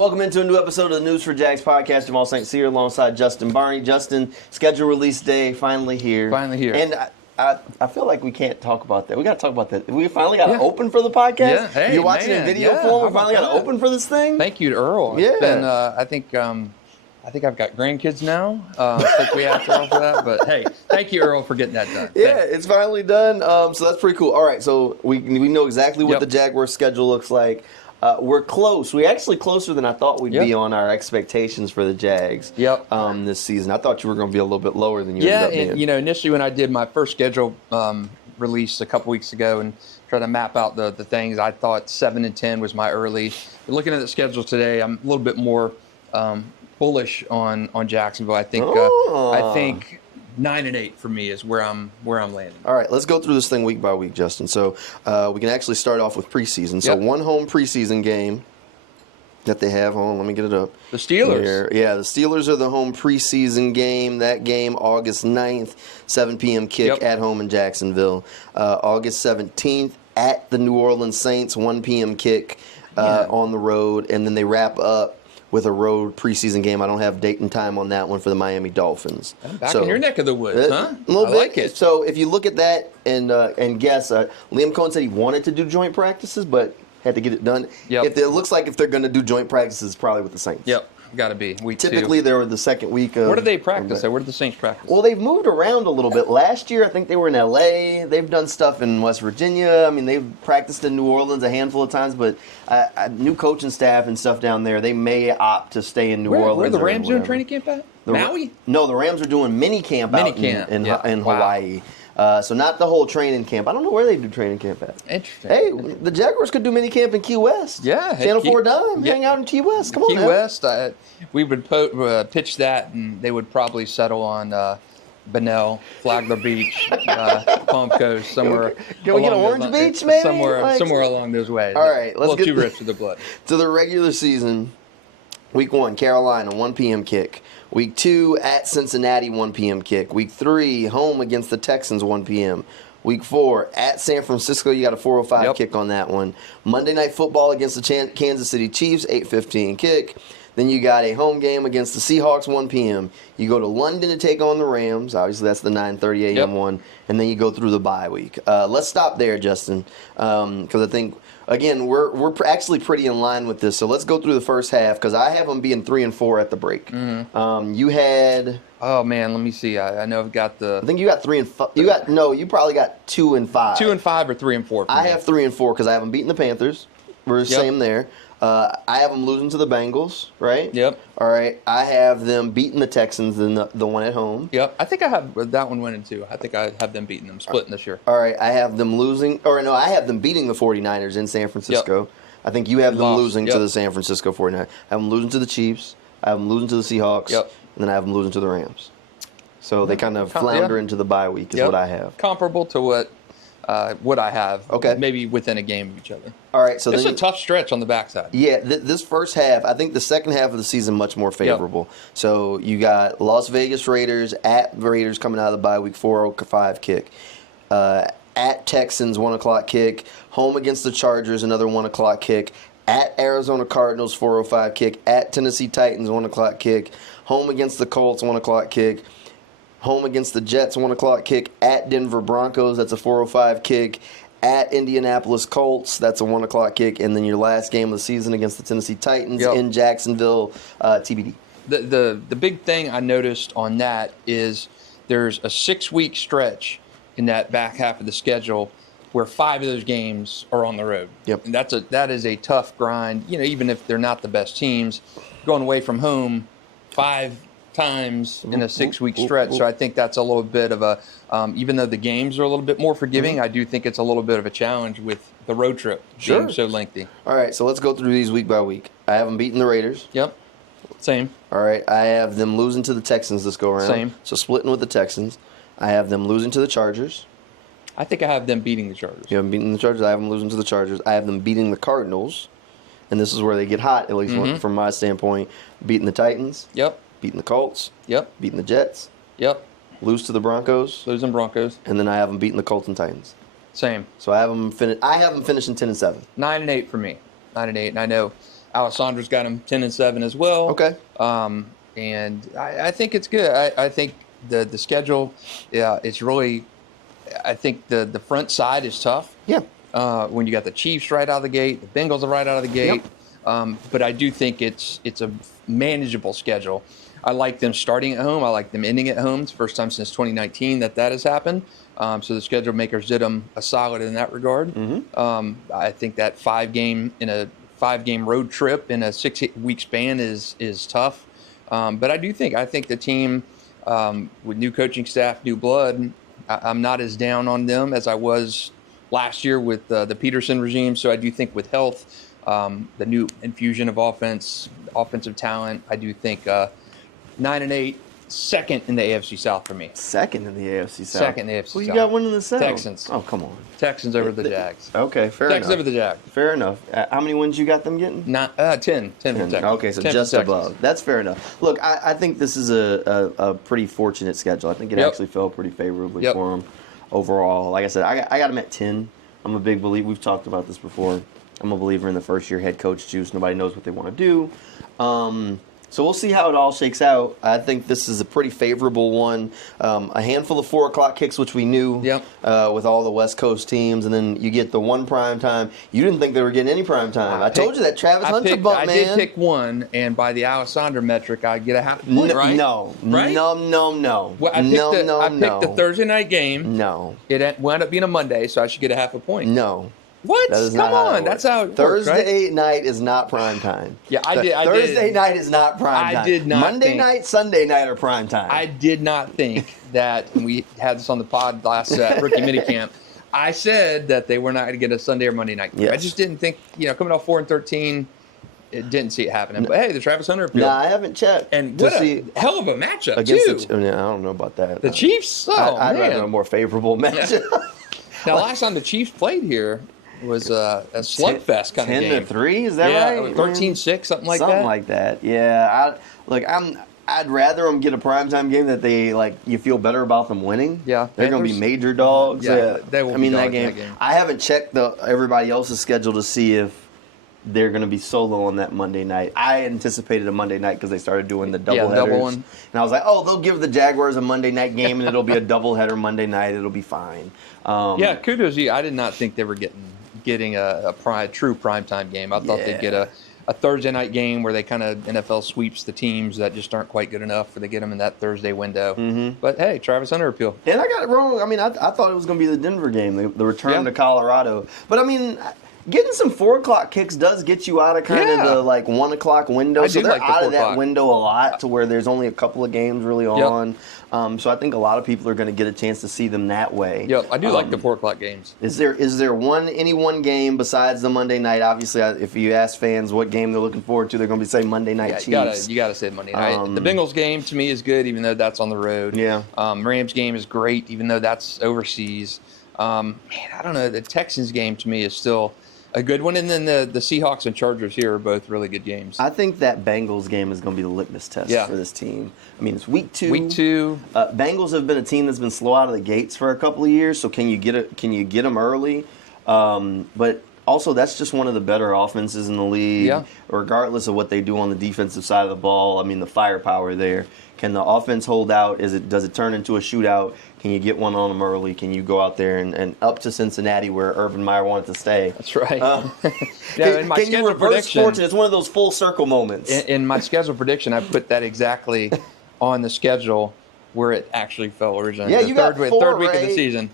Welcome into a new episode of the News4JAGs podcast. Jamal St here alongside Justin Barney. Justin, schedule release day, finally here. Finally here. And I feel like we can't talk about that. We got to talk about that. We finally got to open for the podcast. Yeah, hey, you're watching in video form. We finally got to open for this thing. Thank you to Earl. Yeah. It's been, I think I've got grandkids now. Think we have to offer that. But hey, thank you, Earl, for getting that done. Yeah, it's finally done. So that's pretty cool. All right, so we know exactly what the Jaguars schedule looks like. We're close. We're actually closer than I thought we'd be on our expectations for the Jags this season. I thought you were going to be a little bit lower than you ended up being. Yeah, and initially when I did my first schedule release a couple weeks ago and tried to map out the things, I thought 7-10 was my early. But looking at the schedule today, I'm a little bit more bullish on Jacksonville. I think 9-8 for me is where I'm landing. All right, let's go through this thing week by week, Justin. So we can actually start off with preseason. So one home preseason game that they have. Hold on, let me get it up. The Steelers. Here. Yeah, the Steelers are the home preseason game. That game, August 9th, 7 p.m. kick at home in Jacksonville. August 17th at the New Orleans Saints, 1 p.m. kick on the road. And then they wrap up with a road preseason game. I don't have date and time on that one for the Miami Dolphins. Back in your neck of the woods, huh? A little bit. Like it. So if you look at that and guess, Liam Cohen said he wanted to do joint practices, but had to get it done. If it looks like if they're going to do joint practices, it's probably with the Saints. Yep, got to be. Typically, they're the second week of. Where do they practice? Where do the Saints practice? Well, they've moved around a little bit. Last year, I think they were in L.A. They've done stuff in West Virginia. I mean, they've practiced in New Orleans a handful of times, but new coaching staff and stuff down there, they may opt to stay in New Orleans. Where are the Rams doing training camp at? Maui? No, the Rams are doing mini camp out in Hawaii. So not the whole training camp. I don't know where they do training camp at. Interesting. Hey, the Jaguars could do mini camp in Key West. Yeah. Channel 4 Dime, hang out in Key West. Come on, Key West, we would pitch that, and they would probably settle on Bunnell, Flagler Beach, Palm Coast, somewhere. Can we get Orange Beach, maybe? Somewhere along those ways. All right. Let's get too rich for the blood. To the regular season, Week 1, Carolina, 1 p.m. kick. Week 2, at Cincinnati, 1 p.m. kick. Week 3, home against the Texans, 1 p.m. Week 4, at San Francisco, you got a 4:05 kick on that one. Monday Night Football against the Kansas City Chiefs, 8:15 kick. Then you got a home game against the Seahawks, 1 p.m. You go to London to take on the Rams. Obviously, that's the 9:30 a.m. one. And then you go through the bye week. Let's stop there, Justin, because I think, again, we're actually pretty in line with this. So let's go through the first half, because I have them being 3-4 at the break. Mm-hmm. You had... Oh, man, let me see. I know I've got the... I think you got 3 and 5. You probably got 2 and 5. 2 and 5 or 3 and 4 for me. I have 3 and 4 because I have them beating the Panthers. We're the same there. I have them losing to the Bengals, right? Yep. All right. I have them beating the Texans in the one at home. Yep. I think I have that one winning too. I think I have them beating them, splitting this year. All right. I have them losing, I have them beating the 49ers in San Francisco. Yep. I think you have them losing to the San Francisco 49ers. I have them losing to the Chiefs. I have them losing to the Seahawks. Yep. And then I have them losing to the Rams. So they kind of flounder into the bye week is what I have. Comparable to what I have. Okay. Maybe within a game of each other. All right. So it's a tough stretch on the backside. Yeah. This first half, I think the second half of the season much more favorable. Yep. So you got Las Vegas Raiders at Raiders coming out of the bye week, 4:05 kick. At Texans, 1 o'clock kick. Home against the Chargers, another 1 o'clock kick. At Arizona Cardinals, 4:05 kick. At Tennessee Titans, 1 o'clock kick. Home against the Colts, 1 o'clock kick. Home against the Jets, 1 o'clock kick. At Denver Broncos, that's a 4:05 kick. At Indianapolis Colts, that's a 1 o'clock kick. And then your last game of the season against the Tennessee Titans in Jacksonville, TBD. The big thing I noticed on that is there's a 6-week stretch in that back half of the schedule where 5 of those games are on the road. Yep. And that is a tough grind. Even if they're not the best teams, going away from home 5 times in a 6-week stretch. So I think that's a little bit of a, even though the games are a little bit more forgiving, I do think it's a little bit of a challenge with the road trip being so lengthy. All right, so let's go through these week by week. I have them beating the Raiders. Yep. Same. All right, I have them losing to the Texans this go around. Same. So splitting with the Texans. I have them losing to the Chargers. I think I have them beating the Chargers. You have them beating the Chargers. I have them losing to the Chargers. I have them beating the Cardinals. And this is where they get hot, at least from my standpoint. Beating the Titans. Yep. Beating the Colts. Yep. Beating the Jets. Yep. Lose to the Broncos. Losing Broncos. And then I have them beating the Colts and Titans. Same. So I have them finishing 10-7. 9-8 for me. 9-8, and I know Alessandra's got them 10-7 as well. Okay. And I think it's good. I think the schedule, it's really. I think the front side is tough. Yeah. When you got the Chiefs right out of the gate, the Bengals are right out of the gate. Yep. But I do think it's a manageable schedule. I like them starting at home. I like them ending at home. It's the first time since 2019 that has happened. So the schedule makers did them a solid in that regard. Mm-hmm. I think that 5-game road trip in a 6-week span is tough. But I think the team with new coaching staff, new blood, I'm not as down on them as I was last year with the Peterson regime. So I do think with health, the new infusion of offensive talent, I do think 9-8, second in the AFC South for me. Second in the AFC South. Second in the AFC South. Well, you got one in the South. Texans. Oh, come on. Texans over the Jags. Okay, fair enough. Texans over the Jags. Fair enough. How many wins you got them getting? 10 for Texans. Okay, so just above. That's fair enough. Look, I think this is a pretty fortunate schedule. I think it actually fell pretty favorably for them overall. Like I said, I got them at 10. I'm a big believer. We've talked about this before. I'm a believer in the first-year head coach juice. Nobody knows what they want to do. So we'll see how it all shakes out. I think this is a pretty favorable one. A handful of 4 o'clock kicks, which we knew with all the West Coast teams, and then you get the one prime time. You didn't think they were getting any prime time. I told you that Travis Hunter bump, man. I did pick one, and by the Alessandra metric, I'd get a half a point, right? No. Right? No. Well, I picked the Thursday night game. No. It wound up being a Monday, so I should get a half a point. No. What? Come on, that's how it works, right? Thursday night is not prime time. Yeah, Thursday night is not prime time. I did not Monday night, Sunday night are prime time. I did not think that, and we had this on the pod last rookie minicamp, I said that they were not going to get a Sunday or Monday night game. Yes. I just didn't think, coming off 4-13, it didn't see it happening. But hey, the Travis Hunter appeal. Nah, I haven't checked. And what a hell of a matchup, against too. I don't know about that. The Chiefs? I'd rather a more favorable matchup. Now, last time the Chiefs played here was a slugfest kind of game. 10-3, is that right? 13-6, something like that. Something like that. Yeah. I'd rather them get a primetime game that they you feel better about them winning. Yeah, they're going to be major dogs. Yeah, they will. That game. I haven't checked everybody else's schedule to see if they're going to be solo on that Monday night. I anticipated a Monday night because they started doing the doubleheaders. Double one. And I was like, they'll give the Jaguars a Monday night game, and it'll be a doubleheader Monday night. It'll be fine. Kudos to you. I did not think they were getting a true primetime game. I thought they'd get a Thursday night game where they kind of NFL sweeps the teams that just aren't quite good enough for they get them in that Thursday window. Mm-hmm. But hey, Travis Hunter appeal. And I got it wrong. I thought it was going to be the Denver game, the return to Colorado. But getting some 4 o'clock kicks does get you out of kind of the 1 o'clock window. So they're out of that window a lot to where there's only a couple of games really on. So I think a lot of people are going to get a chance to see them that way. Yep, I do like the 4 o'clock games. Is there any one game besides the Monday night? Obviously, if you ask fans what game they're looking forward to, they're going to be saying Monday night Chiefs. You got to say Monday night. The Bengals game to me is good, even though that's on the road. Yeah. Rams game is great, even though that's overseas. I don't know. The Texans game to me is still a good one, and then the Seahawks and Chargers here are both really good games. I think that Bengals game is going to be the litmus test for this team. It's week 2. Week 2. Bengals have been a team that's been slow out of the gates for a couple of years. So can you get them early? But also, that's just one of the better offenses in the league. Yeah. Regardless of what they do on the defensive side of the ball, the firepower there. Can the offense hold out? Does it turn into a shootout? Can you get one on them early? Can you go out there and up to Cincinnati where Urban Meyer wanted to stay? That's right. Can you reverse fortune? It's one of those full circle moments. In my schedule prediction, I put that exactly on the schedule where it actually fell originally. Yeah, you got 4, third week right? of the season.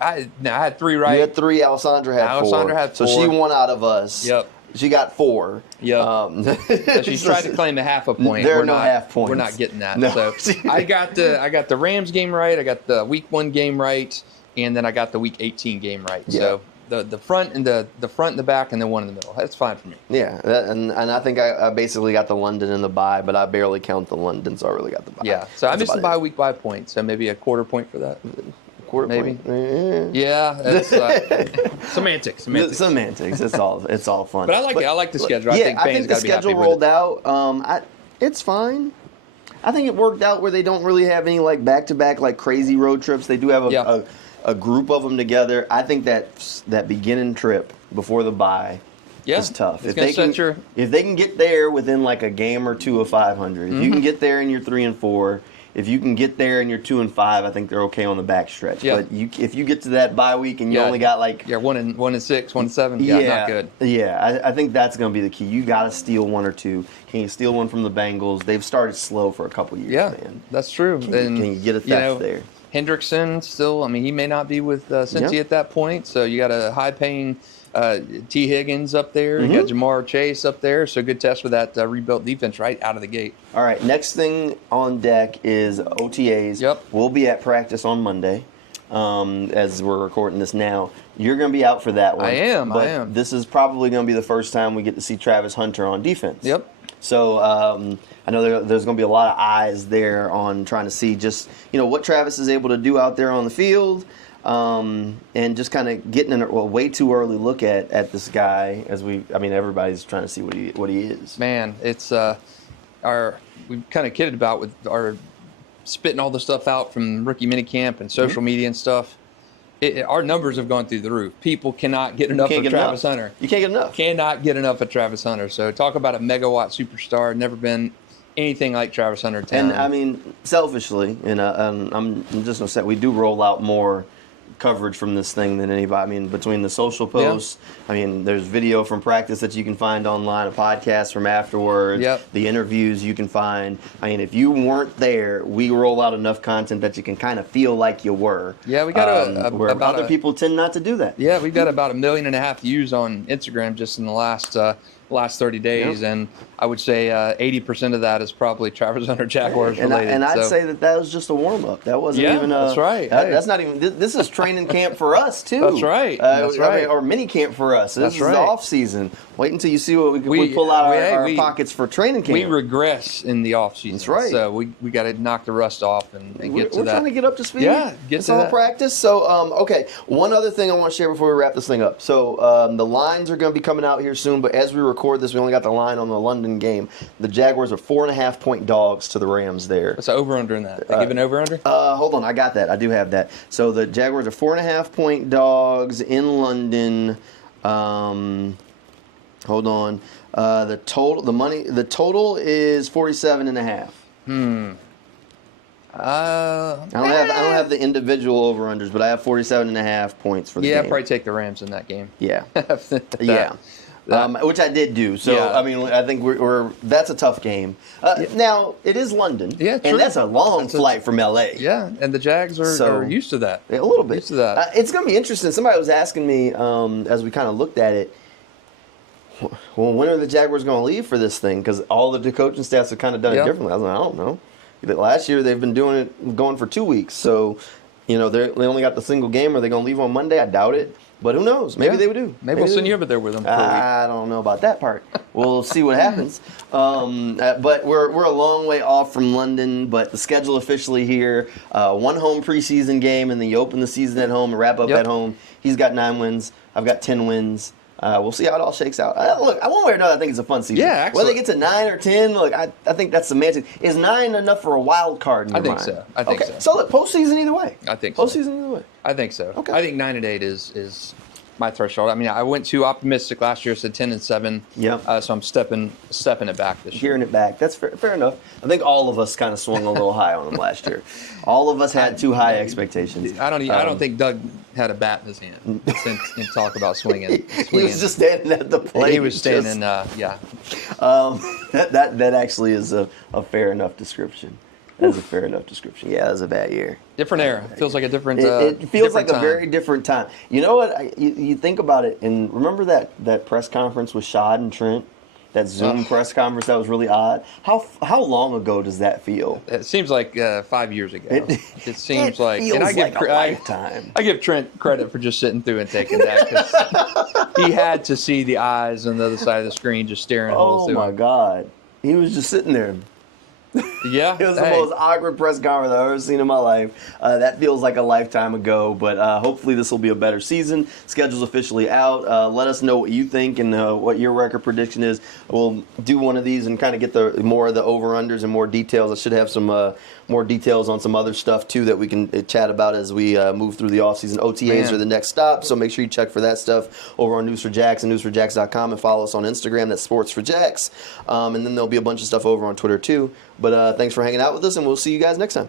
I had 3 right. You had 3. Alessandra had 4. Had 4. So she won out of us. Yep. She got 4. Yep. She's tried to claim a half a point. There are no half points. We're not getting that. No. So I got the Rams game right. I got the week 1 game right, and then I got the week 18 game right. Yeah. So the front and the back and the one in the middle. That's fine for me. Yeah, and I think I basically got the London and the bye, but I barely count the London, so I really got the bye. Yeah. So I missed the bye week by points. So maybe a quarter point for that. Maybe. Yeah, that's semantics. Semantics. It's all fun. But I like it. I like the schedule. I think the schedule rolled out. It's fine. I think it worked out where they don't really have any back-to-back crazy road trips. They do have a group of them together. I think that beginning trip before the bye is tough. If they can get there within like a game or two of 500, if you can get there and you're 3-4, if you can get there and you're 2-5, I think they're okay on the backstretch. Yeah. But if you get to that bye week and you only got like 1-6, 1-7, not good. Yeah, I think that's going to be the key. You got to steal one or two. Can you steal one from the Bengals? They've started slow for a couple years, man. That's true. Can you get a theft there? Hendrickson still, I mean, he may not be with Cincy at that point, so you got a high-paying T. Higgins up there. You got Jamar Chase up there, so good test for that rebuilt defense right out of the gate. All right, next thing on deck is OTAs. Yep. We'll be at practice on Monday as we're recording this now. You're going to be out for that one. I am. But this is probably going to be the first time we get to see Travis Hunter on defense. Yep. So I know there's going to be a lot of eyes there on trying to see just, what Travis is able to do out there on the field. And just kind of getting a way too early look at this guy everybody's trying to see what he is. Man, it's we've kind of kidded about with our spitting all the stuff out from rookie minicamp and social media and stuff. Our numbers have gone through the roof. People cannot get enough of Travis Hunter. You can't get enough. Cannot get enough of Travis Hunter. So talk about a megawatt superstar. Never been anything like Travis Hunter. And I mean, selfishly, and I'm just gonna say we do roll out more coverage from this thing than anybody. I mean, between the social posts, there's video from practice that you can find online, a podcast from afterwards, the interviews you can find. I mean, if you weren't there, we roll out enough content that you can kind of feel like you were. Yeah, we got where other people tend not to do that. Yeah, we've got about 1.5 million views on Instagram just in the last 30 days, and I would say 80% of that is probably Travis Hunter Jaguars related. And I'd say that was just a warm up. That wasn't even. That's right. That's not even. This is training camp for us too. That's right. That's right. Or mini camp for us. This is the off season. Wait until you see what we pull out our pockets for training camp. We regress in the off season. That's right. So we got to knock the rust off and get to that. We're trying to get up to speed. Yeah, it's all practice. So okay, one other thing I want to share before we wrap this thing up. So the lines are going to be coming out here soon, but as we record this, we only got the line on the London game. The Jaguars are 4.5-point dogs to the Rams there. What's the over-under in that? They give an over-under? Hold on, I got that. I do have that. So the Jaguars are 4.5-point dogs in London. Hold on. The total is 47.5. I don't have the individual over-unders, but I have 47.5 points for the game. Yeah, I'd probably take the Rams in that game. Yeah. Which I did do. So, I think that's a tough game. Now, it is London. Yeah, true. And that's a long flight from L.A. Yeah, and the Jags are used to that. A little bit. Used to that. It's going to be interesting. Somebody was asking me as we kind of looked at it, well, when are the Jaguars going to leave for this thing? Because all the coaching staffs have kind of done it differently. I was like, I don't know. Last year, they've been doing it, going for 2 weeks. So, they only got the single game. Are they going to leave on Monday? I doubt it. But who knows? Maybe they would do. Maybe we'll send you over there with them for a week. I don't know about that part. We'll see what happens. But we're a long way off from London, but the schedule officially here. One home preseason game, and then you open the season at home and wrap up at home. He's got 9 wins. I've got 10 wins. We'll see how it all shakes out. Look, one way or another, I think it's a fun season. Yeah, excellent. Whether it gets to 9 or 10, look, I think that's semantics. Is 9 enough for a wild card in your mind? I think so. So look, postseason either way. I think so. Postseason either way. I think so. Okay. I think 9 and 8 is my threshold. I mean, I went too optimistic last year, said 10 and 7. Yeah. So I'm stepping it back this year. Gearing it back. That's fair enough. I think all of us kind of swung a little high on them last year. All of us had too high expectations. I don't think Doug had a bat in his hand and talk about swinging. He was just standing at the plate. He was standing. Yeah. That actually is a fair enough description. That's a fair enough description. Yeah, that was a bad year. Different era. It feels like a different. It feels like time. a very different time. You know what? You think about it, and remember that press conference with Shad and Trent, that Zoom press conference that was really odd. How long ago does that feel? It seems like 5 years ago. It seems like, feels and I like a lifetime. I give Trent credit for just sitting through and taking that, because he had to see the eyes on the other side of the screen just staring holes through. Oh my God, he was just sitting there. Yeah. It was the most awkward press conference I've ever seen in my life. That feels like a lifetime ago, but hopefully this will be a better season. Schedule's officially out. Let us know what you think and what your record prediction is. We'll do one of these and kind of get the more of the over-unders and more details. I should have some more details on some other stuff, too, that we can chat about as we move through the offseason. OTAs are the next stop, so make sure you check for that stuff over on News4JAGs and News4JAGs.com and follow us on Instagram. That's Sports4Jags. And then there'll be a bunch of stuff over on Twitter, too. But thanks for hanging out with us, and we'll see you guys next time.